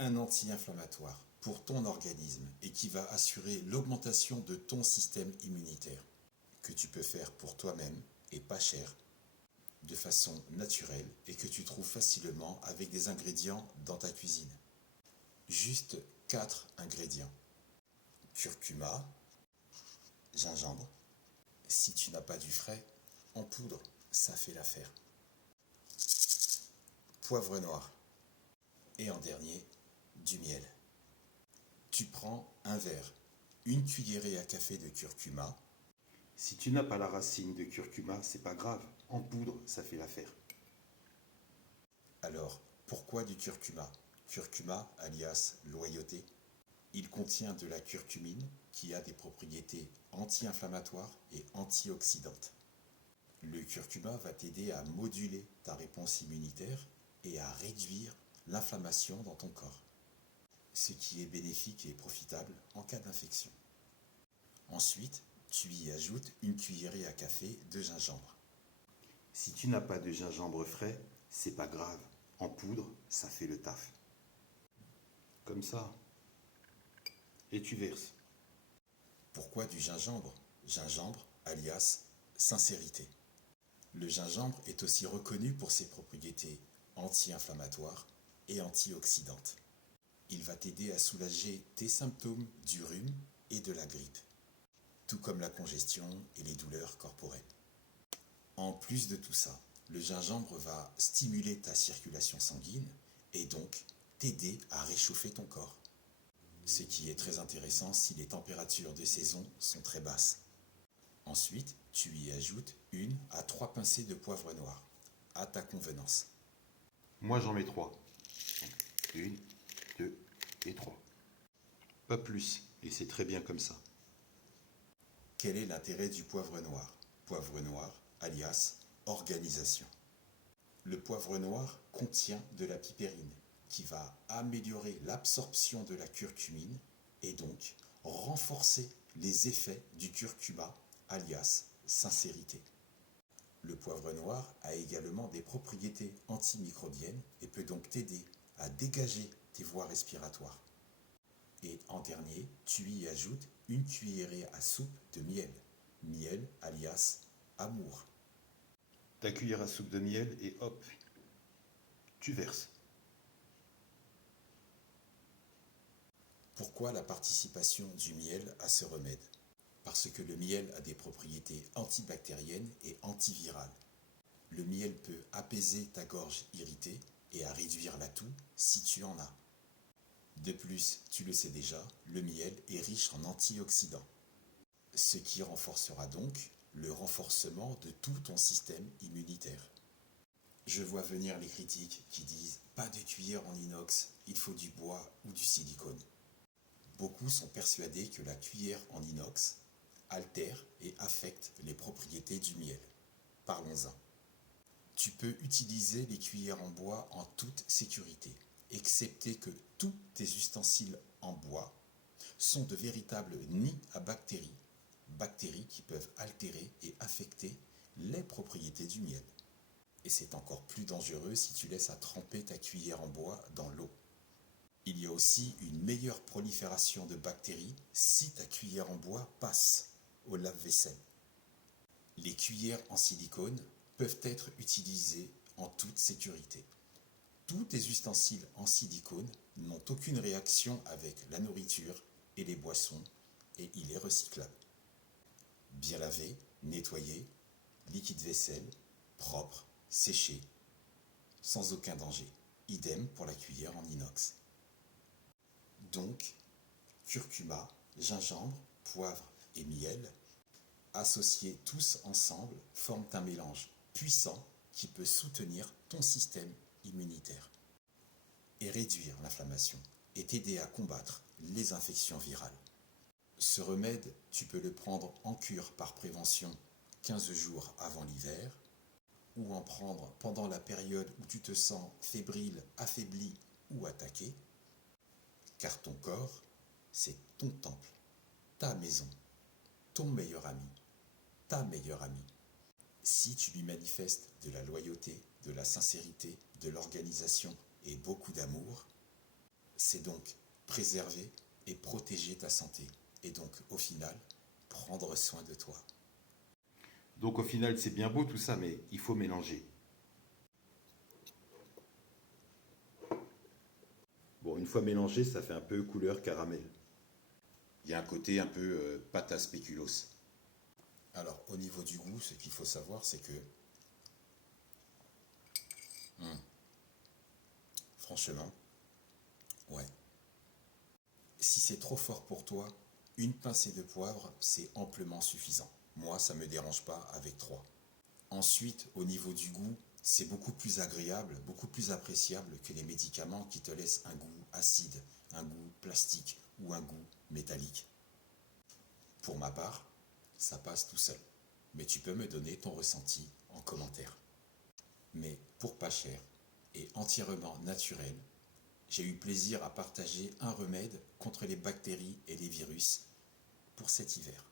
un anti-inflammatoire pour ton organisme et qui va assurer l'augmentation de ton système immunitaire, que tu peux faire pour toi-même et pas cher, de façon naturelle et que tu trouves facilement avec des ingrédients dans ta cuisine. Juste 4 ingrédients. Curcuma, gingembre. Si tu n'as pas du frais, en poudre, ça fait l'affaire. Poivre noir. Et en dernier, du miel. Tu prends un verre, une cuillerée à café de curcuma. Si tu n'as pas la racine de curcuma, c'est pas grave. En poudre, ça fait l'affaire. Alors, pourquoi du curcuma? Curcuma, alias loyauté. Il contient de la curcumine qui a des propriétés anti-inflammatoires et antioxydantes. Le curcuma va t'aider à moduler ta réponse immunitaire et à réduire l'inflammation dans ton corps, ce qui est bénéfique et profitable en cas d'infection. Ensuite, tu y ajoutes une cuillerée à café de gingembre. Si tu n'as pas de gingembre frais, c'est pas grave. En poudre, ça fait le taf. Comme ça. Et tu verses. Pourquoi du gingembre? Gingembre, alias sincérité. Le gingembre est aussi reconnu pour ses propriétés anti-inflammatoires et antioxydantes. Il va t'aider à soulager tes symptômes du rhume et de la grippe, tout comme la congestion et les douleurs corporelles. En plus de tout ça, le gingembre va stimuler ta circulation sanguine et donc t'aider à réchauffer ton corps, ce qui est très intéressant si les températures de saison sont très basses. Ensuite, tu y ajoutes 1 à 3 pincées de poivre noir, à ta convenance. Moi j'en mets 3. 1, 2 et 3. Pas plus, et c'est très bien comme ça. Quel est l'intérêt du poivre noir? Poivre noir, alias organisation. Le poivre noir contient de la piperine, qui va améliorer l'absorption de la curcumine et donc renforcer les effets du curcuma, alias sincérité. Le poivre noir a également des propriétés antimicrobiennes et peut donc t'aider à dégager tes voies respiratoires. Et en dernier, tu y ajoutes une cuillerée à soupe de miel. Miel alias amour. Ta cuillère à soupe de miel et hop, tu verses. Pourquoi la participation du miel à ce remède? Parce que le miel a des propriétés antibactériennes et antivirales. Le miel peut apaiser ta gorge irritée et à réduire la toux si tu en as. De plus, tu le sais déjà, le miel est riche en antioxydants, ce qui renforcera donc le renforcement de tout ton système immunitaire. Je vois venir les critiques qui disent « pas de cuillère en inox, il faut du bois ou du silicone ». Beaucoup sont persuadés que la cuillère en inox altère et affecte les propriétés du miel. Parlons-en. Tu peux utiliser les cuillères en bois en toute sécurité, excepté que tous tes ustensiles en bois sont de véritables nids à bactéries, bactéries qui peuvent altérer et affecter les propriétés du miel. Et c'est encore plus dangereux si tu laisses à tremper ta cuillère en bois dans l'eau. Il y a aussi une meilleure prolifération de bactéries si ta cuillère en bois passe au lave-vaisselle. Les cuillères en silicone peuvent être utilisées en toute sécurité. Tous tes ustensiles en silicone n'ont aucune réaction avec la nourriture et les boissons et il est recyclable. Bien lavé, nettoyé, liquide vaisselle, propre, séché, sans aucun danger. Idem pour la cuillère en inox. Donc, curcuma, gingembre, poivre et miel, associés tous ensemble, forment un mélange puissant qui peut soutenir ton système immunitaire et réduire l'inflammation et t'aider à combattre les infections virales. Ce remède, tu peux le prendre en cure par prévention 15 jours avant l'hiver ou en prendre pendant la période où tu te sens fébrile, affaibli ou attaqué, car ton corps, c'est ton temple, ta maison, ton meilleur ami, ta meilleure amie. Si tu lui manifestes de la loyauté, de la sincérité, de l'organisation et beaucoup d'amour, c'est donc préserver et protéger ta santé. Et donc, au final, prendre soin de toi. Donc au final, c'est bien beau tout ça, mais il faut mélanger. Bon, une fois mélangé, ça fait un peu couleur caramel. Il y a un côté un peu pâte à spéculoos. Alors, au niveau du goût, ce qu'il faut savoir, c'est que, franchement, ouais, si c'est trop fort pour toi, une pincée de poivre, c'est amplement suffisant. Moi, ça ne me dérange pas avec trois. Ensuite, au niveau du goût, c'est beaucoup plus agréable, beaucoup plus appréciable que les médicaments qui te laissent un goût acide, un goût plastique ou un goût métallique. Pour ma part, ça passe tout seul. Mais tu peux me donner ton ressenti en commentaire. Mais pour pas cher et entièrement naturel, j'ai eu plaisir à partager un remède contre les bactéries et les virus pour cet hiver.